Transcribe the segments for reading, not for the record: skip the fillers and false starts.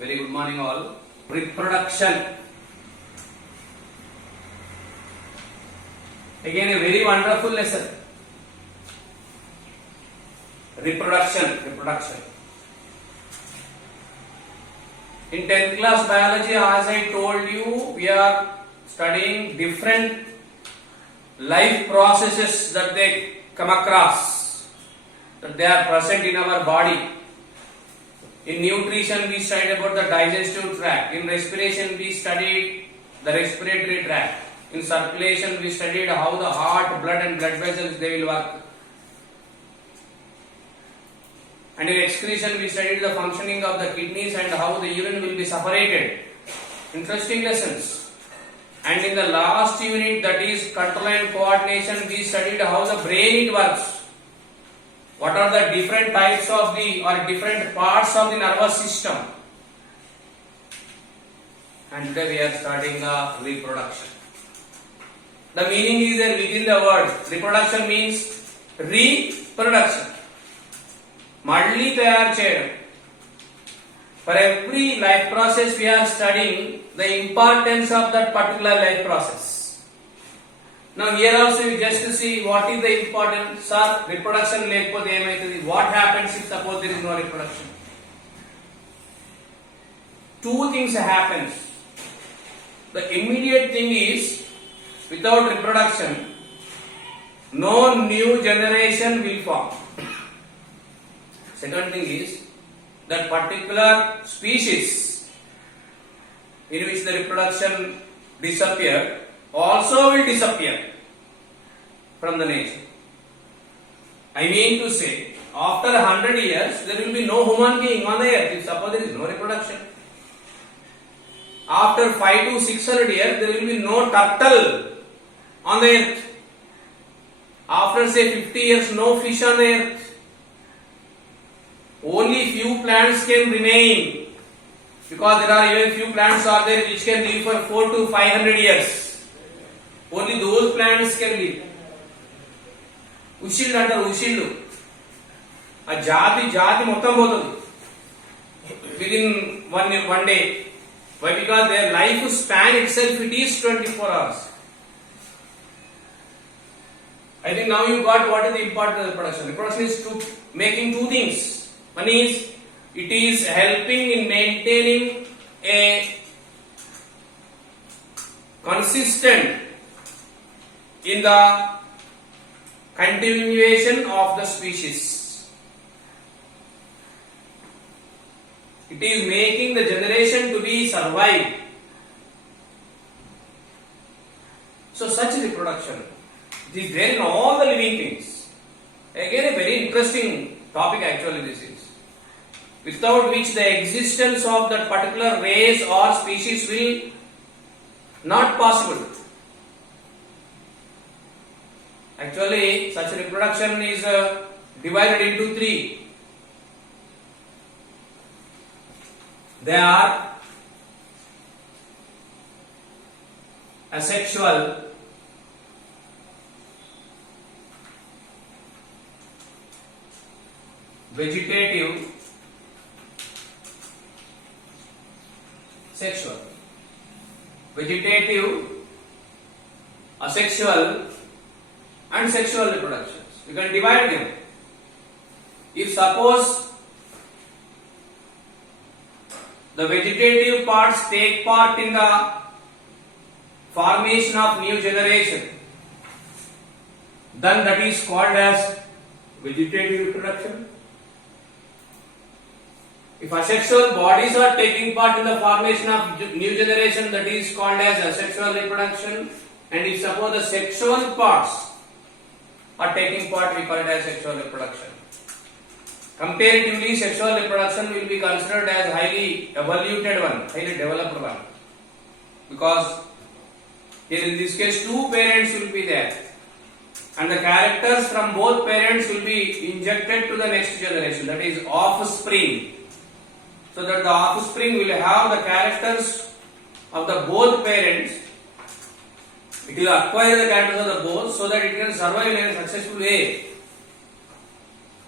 Very good morning all. Reproduction. Again a very wonderful lesson. Reproduction. In 10th class biology, as I told you, we are studying different life processes that they come across, that they are present in our body. In nutrition, we studied about the digestive tract. In respiration, we studied the respiratory tract. In circulation, we studied how the heart, blood and blood vessels they will work. And in excretion, we studied the functioning of the kidneys and how the urine will be separated. Interesting lessons. And in the last unit, that is control and coordination, we studied how the brain it works. What are the different types of different parts of the nervous system. And today we are starting the reproduction. The meaning is there within the word. Reproduction means reproduction. Madli tayar cheyadam. For every life process we are studying the importance of that particular life process. Now here also we just to see what is the importance. Sir, reproduction lekapothe emaitadi. What happens if suppose there is no reproduction? Two things happens. The immediate thing is, without reproduction, no new generation will form. Second thing is, that particular species in which the reproduction disappear also will disappear from the nature. I mean to say, after 100 years, there will be no human being on the earth if suppose there is no reproduction. After 500 to 600 years, there will be no turtle on the earth. After say 50 years, no fish on the earth. Only few plants can remain, because there are even few plants are there which can live for 400 to 500 years. Only those plants can live. Ushillu antaru ushillu. A jati mottam potundi within one day. Why? Because their life span itself it is 24 hours. I think now you got what is the importance of reproduction. Reproduction is making two things. One is, it is helping in maintaining a consistent in the continuation of the species. It is making the generation to be survived. So such reproduction, it is there in all the living things. Again a very interesting topic actually this is. Without which the existence of that particular race or species will not possible. Actually, such reproduction is divided into three. They are asexual, vegetative, sexual. Vegetative, asexual and sexual reproductions. You can divide them. If suppose the vegetative parts take part in the formation of new generation, then that is called as vegetative reproduction. If asexual bodies are taking part in the formation of new generation, that is called as asexual reproduction. And if suppose the sexual parts are taking part, we call it as sexual reproduction. Comparatively, sexual reproduction will be considered as highly evoluted one, highly developed one. Because here in this case, two parents will be there. And the characters from both parents will be injected to the next generation, that is offspring. So that the offspring will have the characters of the both parents. It will acquire the characters of the both so that it can survive in a successful way.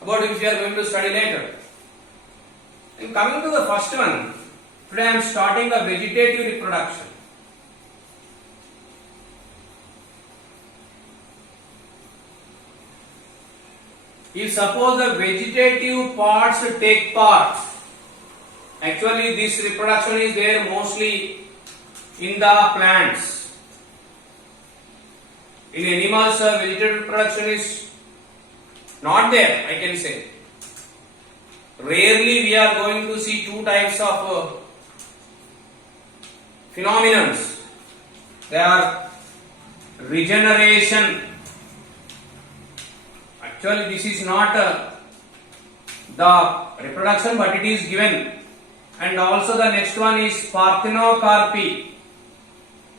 About which we are going to study later. And coming to the first one, Today I am starting the vegetative reproduction. If suppose the vegetative parts take part, actually this reproduction is there mostly in the plants. In animals, vegetative reproduction is not there, I can say. Rarely we are going to see two types of phenomena. They are regeneration. Actually this is not the reproduction, but it is given. And also the next one is parthenocarpy,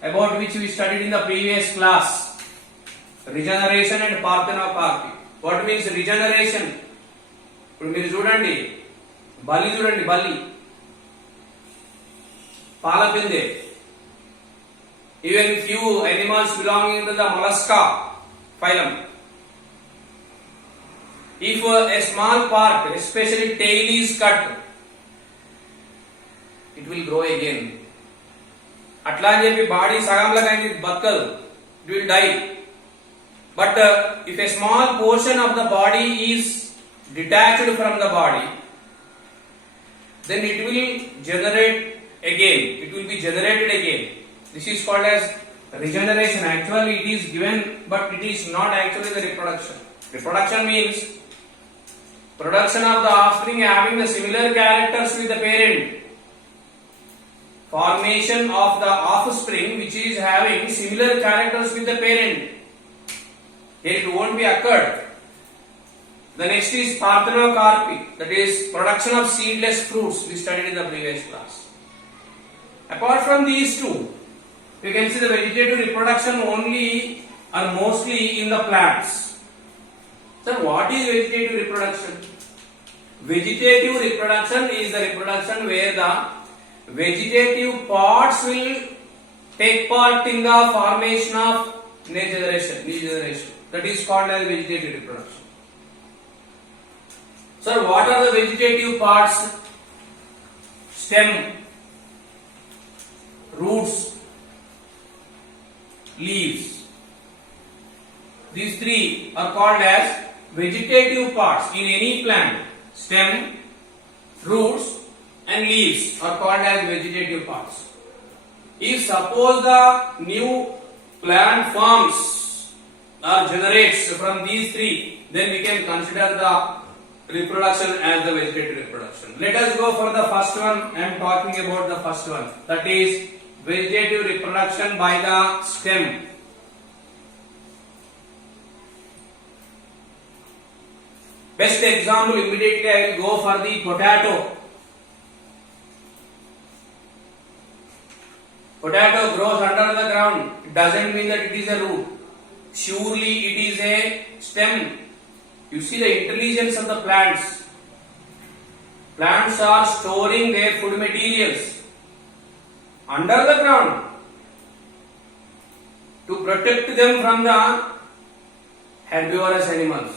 about which we studied in the previous class. Regeneration and parthenocarpy. What means regeneration? ఇప్పుడు మీరు చూడండి, బల్లి చూడండి, బల్లి పాలపిందే. Even few animals belonging to the mollusca phylum, if a small part, especially tail is cut, it will grow again. అట్లా అని చెప్పి body సగంలో కానీ బతకదు, it will die. But if a small portion of the body is detached from the body, then it will generate again. It will be generated again. This is called as regeneration. Actually it is given, but it is not actually the reproduction. Reproduction means production of the offspring having the similar characters with the parent. Formation of the offspring which is having similar characters with the parent. Here it won't be occurred. The next is parthenocarpy, that is production of seedless fruits, we studied in the previous class. Apart from these two, you can see the vegetative reproduction only or mostly in the plants. So what is vegetative reproduction? Vegetative reproduction is the reproduction where the vegetative parts will take part in the formation of new generation. That is called as vegetative reproduction. Sir, what are the vegetative parts? Stem, roots, leaves. These three are called as vegetative parts in any plant. Stem, roots and leaves are called as vegetative parts. If suppose the new plant forms or generates from these three, then we can consider the reproduction as the vegetative reproduction. Let us go for the first one. I am talking about the first one, that is vegetative reproduction by the stem. Best example, immediately I will go for the potato. Potato grows under the ground. It doesn't mean that it is a root. Surely it is a stem. You see the intelligence of the plants. Plants are storing their food materials under the ground to protect them from the herbivorous animals.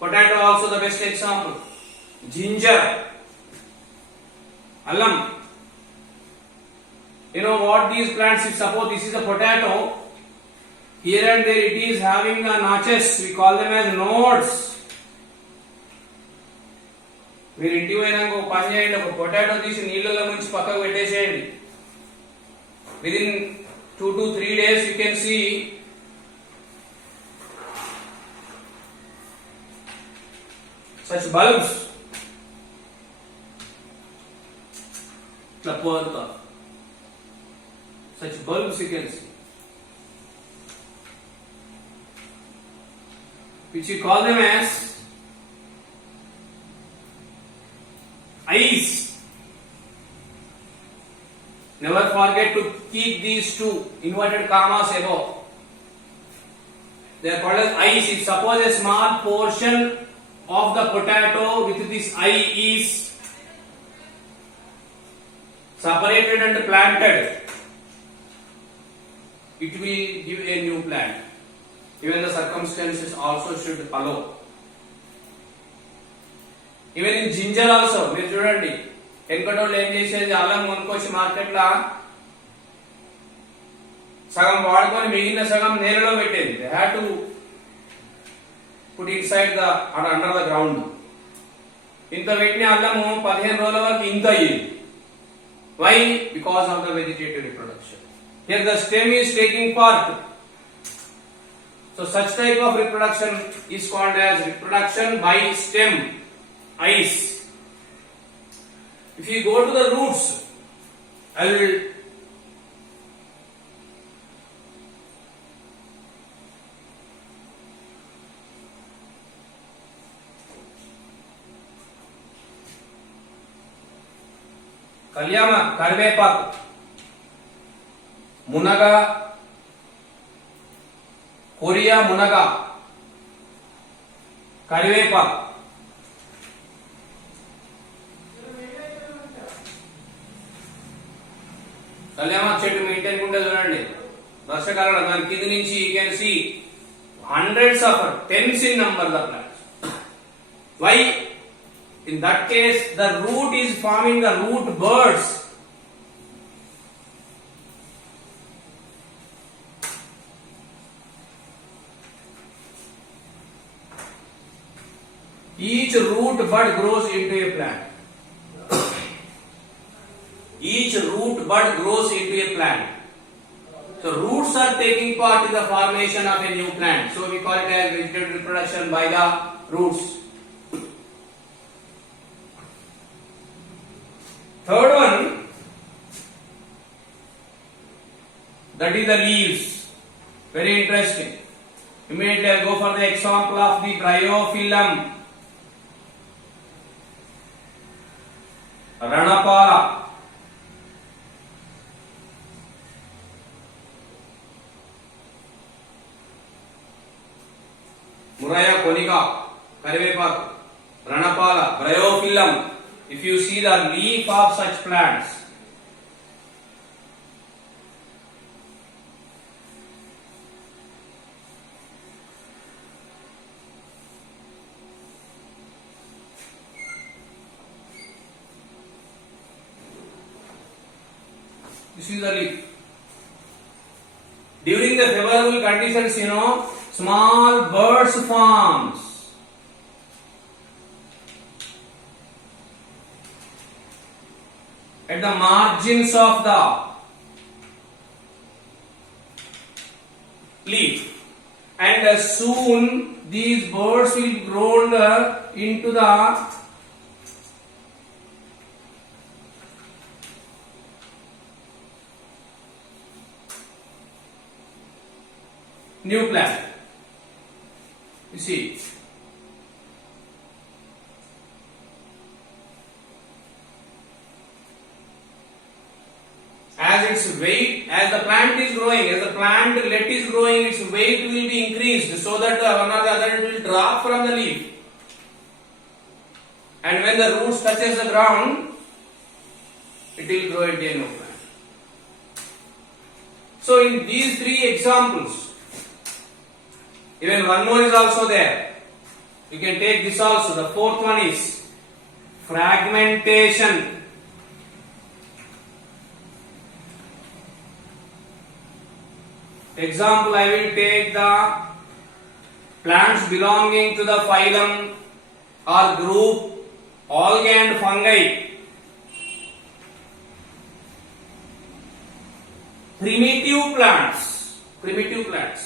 Potato also the best example. Ginger, alum. You know what these plants, if suppose this is a potato, here and there it is having the notches, we call them as nodes. మీరు ఇంటికి పోయినాక ఒక పని చేయండి, ఒక potato తీసి నీళ్ళలో ముంచి పక్కకు పెట్టేసేయండి. Within 2 to 3 days you can see such bulbs. Such bulbs you can see, which we call them as eyes. Never forget to keep these two inverted commas above. They are called as eyes. If suppose a small portion of the potato with this eye is separated and planted, it will give a new plant. Even the circumstances also should allow. Even in ginger also, మీరు చూడండి, వెనకటోళ్ళు ఏం చేసేది, అల్లం కొనుక్కొచ్చి market లా సగం వాడుకొని మిగిలిన సగం నేలలో పెట్టేది. They had to put inside the under the ground. ఇంత పెట్టిన అల్లము 15 రోజుల వరకు ఇంత అయ్యింది. Why? Because of the vegetative reproduction. Here the stem is taking part. So such type of reproduction is called as reproduction by stem, eyes. If you go to the roots, I will కళ్యామ, కరివేపాకు, మునగ, Korea మునగ, కరివేపాకు. కళ్యామాకు చెట్టు maintain కుంటే చూడండి, వర్షకాలంలో దాని కింద నుంచి you can see hundreds of tens in number the plants. Why? In that case, the root is forming the root birds. Each root bud grows into a plant. Each root bud grows into a plant. So roots are taking part in the formation of a new plant. So we call it as vegetative reproduction by the roots. Third one, that is the leaves. Very interesting. Immediately I go for the example of the bryophyllum, Ranapala. Muraya conica, Karivepaku, Ranapala, bryophyllum. If you see the leaf of such plants, this is the leaf. During the favorable conditions, small birds forms. At the margins of the leaf, and soon these birds will grow into the new plant. You see, as its weight, as the plant is growing, as the plantlet is growing, its weight will be increased so that one or the other it will drop from the leaf. And when the roots touches the ground, it will grow into a new plant. So in these three examples, even one more is also there. You can take this also. The fourth one is fragmentation. Example, I will take the plants belonging to the phylum or group algae and fungi. Primitive plants.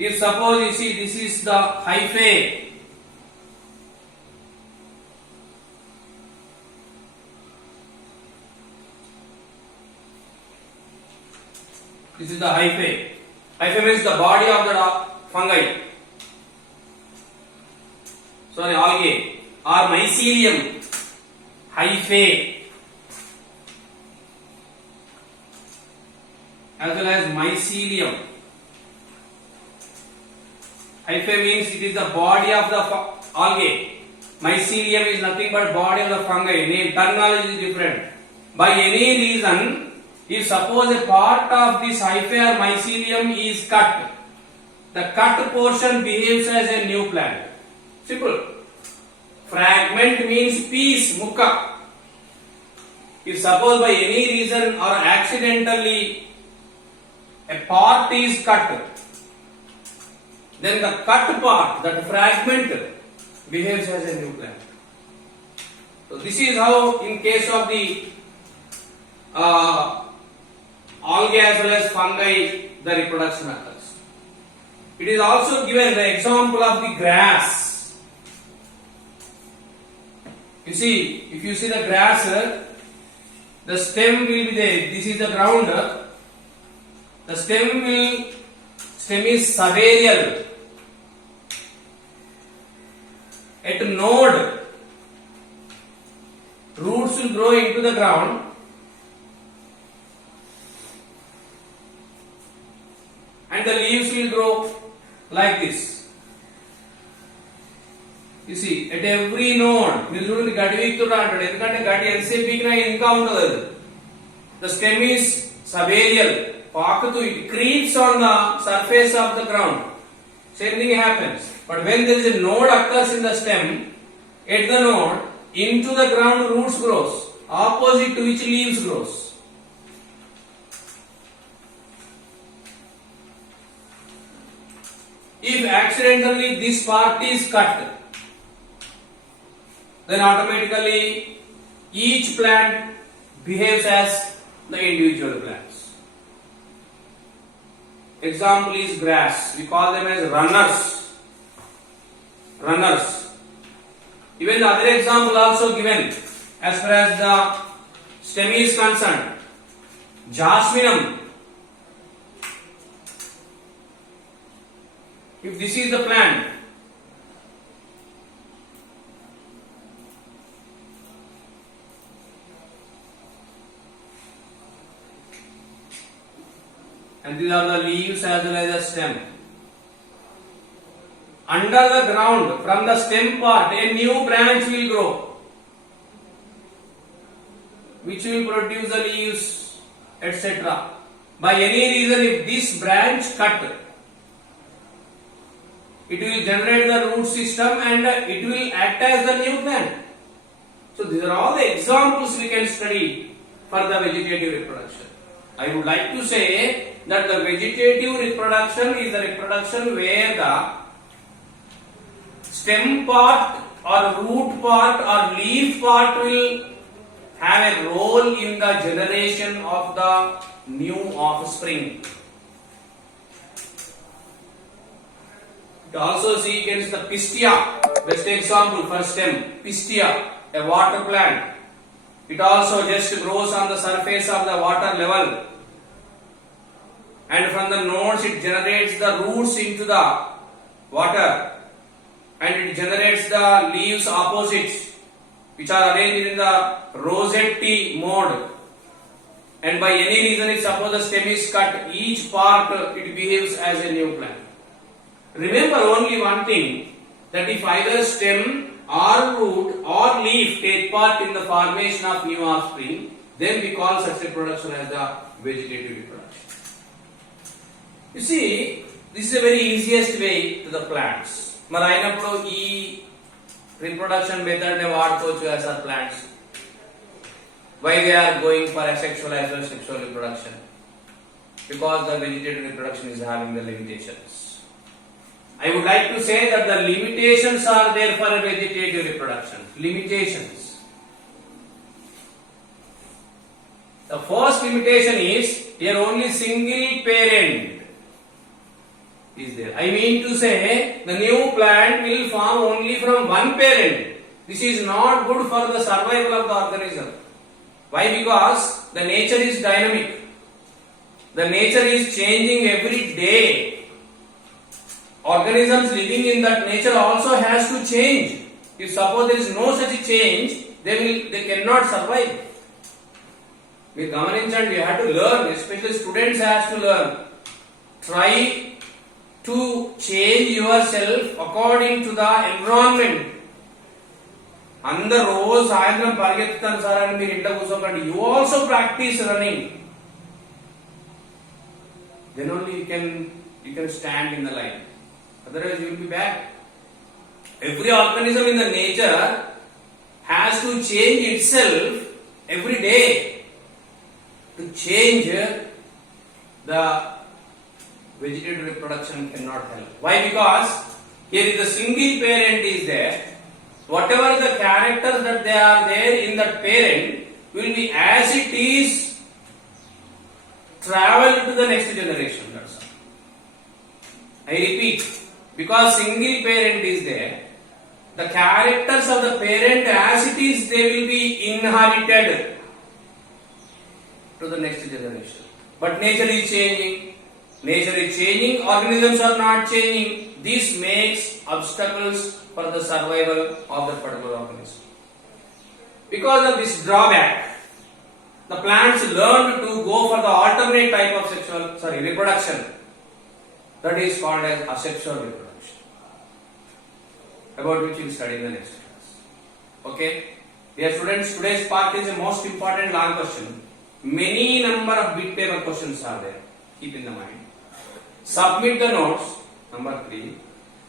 If suppose you see this is the hyphae, this is the hyphae. Hyphae means the body of the fungi. Sorry, algae or mycelium. Hyphae as well as mycelium. Hyphae means it is the body of the algae. Mycelium is nothing but body of the fungi. Name terminology is different. By any reason, if suppose a part of this hyphae or mycelium is cut, the cut portion behaves as a new plant. Simple. Fragment means piece, mukka. if suppose by any reason or accidentally a part is cut, then the cut part, that fragment, behaves as a new plant. So this is how in case of the algae as well as fungi the reproduction occurs. It is also given the example of the grass. You see, if you see the grass, the stem will be there. This is the ground. The stem is subaerial. At node, roots will grow into the ground. And the leaves will grow like this. You see, at every node, the stem is subaerial. It creeps on the surface of the ground. Same thing happens. But when there is a node occurs in the stem, at the node, into the ground roots grows, opposite to which leaves grows. If accidentally this part is cut, then automatically each plant behaves as the individual plants. Example is grass. We call them as runners. Runners. Even the other example also given as far as the stem is concerned. Jasminum. If this is the plant, and these are the leaves as well as the stem. Under the ground, from the stem part, a new branch will grow, which will produce the leaves, etc. By any reason, if this branch cut, it will generate the root system and it will act as the new plant. So these are all the examples we can study for the vegetative reproduction. I would like to say that the vegetative reproduction is the reproduction where the stem part or root part or leaf part will have a role in the generation of the new offspring. It also sequence the pistia, best example for stem, pistia, a water plant. It also just grows on the surface of the water level, and from the nodes it generates the roots into the water, and it generates the leaves opposites, which are arranged in the rosette mode. And by any reason, if suppose the stem is cut, each part it behaves as a new plant. Remember only one thing, that if either stem or root or leaf take part in the formation of new offspring, then we call such reproduction as the vegetative reproduction. You see, this is the very easiest way to the plants. మరి అయినప్పుడు ఈ reproduction method నే వాడుకోవచ్చు as our plants. Why they are going for asexual as well as sexual reproduction? Because the vegetative reproduction is having the limitations. I would like to say that the limitations are there for a vegetative reproduction. Limitations. The first limitation is here only single parent is there. I mean to say the new plant will form only from one parent. This is not good for the survival of the organism. Why? Because the nature is dynamic. The nature is changing every day. Organisms living in that nature also has to change. If suppose there is no such change, they cannot survive. We gamaninchandi, we have to learn, especially students has to learn. Try to change yourself according to the environment. అందరు రోజు సాయంత్రం పరిగెత్తుతాను sir అని మీరు ఇంట్లో కూర్చోకండి. You also practice running. Then only you can stand in the line. Otherwise you will be back. Every organism in the nature has to change itself every day. change the vegetative reproduction cannot help. Why? Because here is the single parent is there. Whatever the characters that they are there in that parent will be as it is travel to the next generation. That's all. I repeat, because single parent is there, the characters of the parent as it is, they will be inherited to the next generation. But nature is changing. Nature is changing, organisms are not changing. This makes obstacles for the survival of the particular organism. Because of this drawback, the plants learned to go for the alternate type of reproduction. That is called as asexual reproduction, about which we will study in the next class. Okay? Dear students, today's part is the most important long question. Many number of bit paper questions are there. Keep in the mind. Submit the notes. Number 3.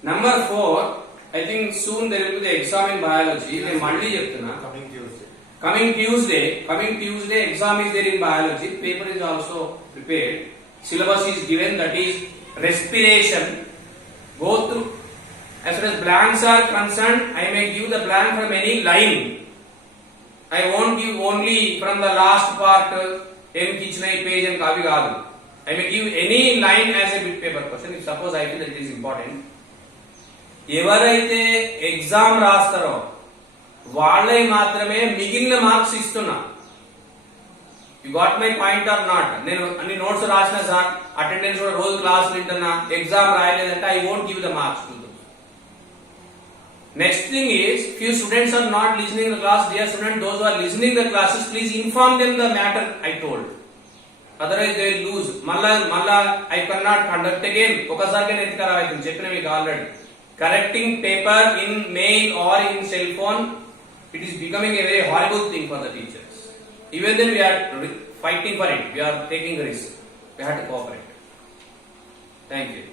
Number 4. I think soon there will be the exam in biology. Coming Tuesday, exam is there in biology. Paper is also prepared. Syllabus is given, that is respiration. Go through. As far as blanks are concerned, I may give the blank from any line. I won't give only from the last part, page and kavi gaadu. I may give any line as a bit paper question. If suppose I feel that it is important. ఎవరైతే exam రాస్తారో వాళ్ళే మాత్రమే మిగిలిన marks ఇస్తున్నా. You got my point or not? నేను అన్ని notes రాసిన sir, attendance కూడా రోజు క్లాస్ వింటున్నా, ఎగ్జామ్ రాయలేదంటే I won't give the marks to them. Next thing is, few students are not listening the class. Dear students, those who are listening the classes, please inform them the matter I told. Otherwise they will lose. Malla I cannot conduct again. ఒకసారి నేను ఎత్తుకరావైతుంది చెప్పిన మీకు already. Correcting paper in mail or in cell phone, it is becoming a very horrible thing for the teachers. Even then we are fighting for it. We are taking risk. We have to cooperate. Thank you.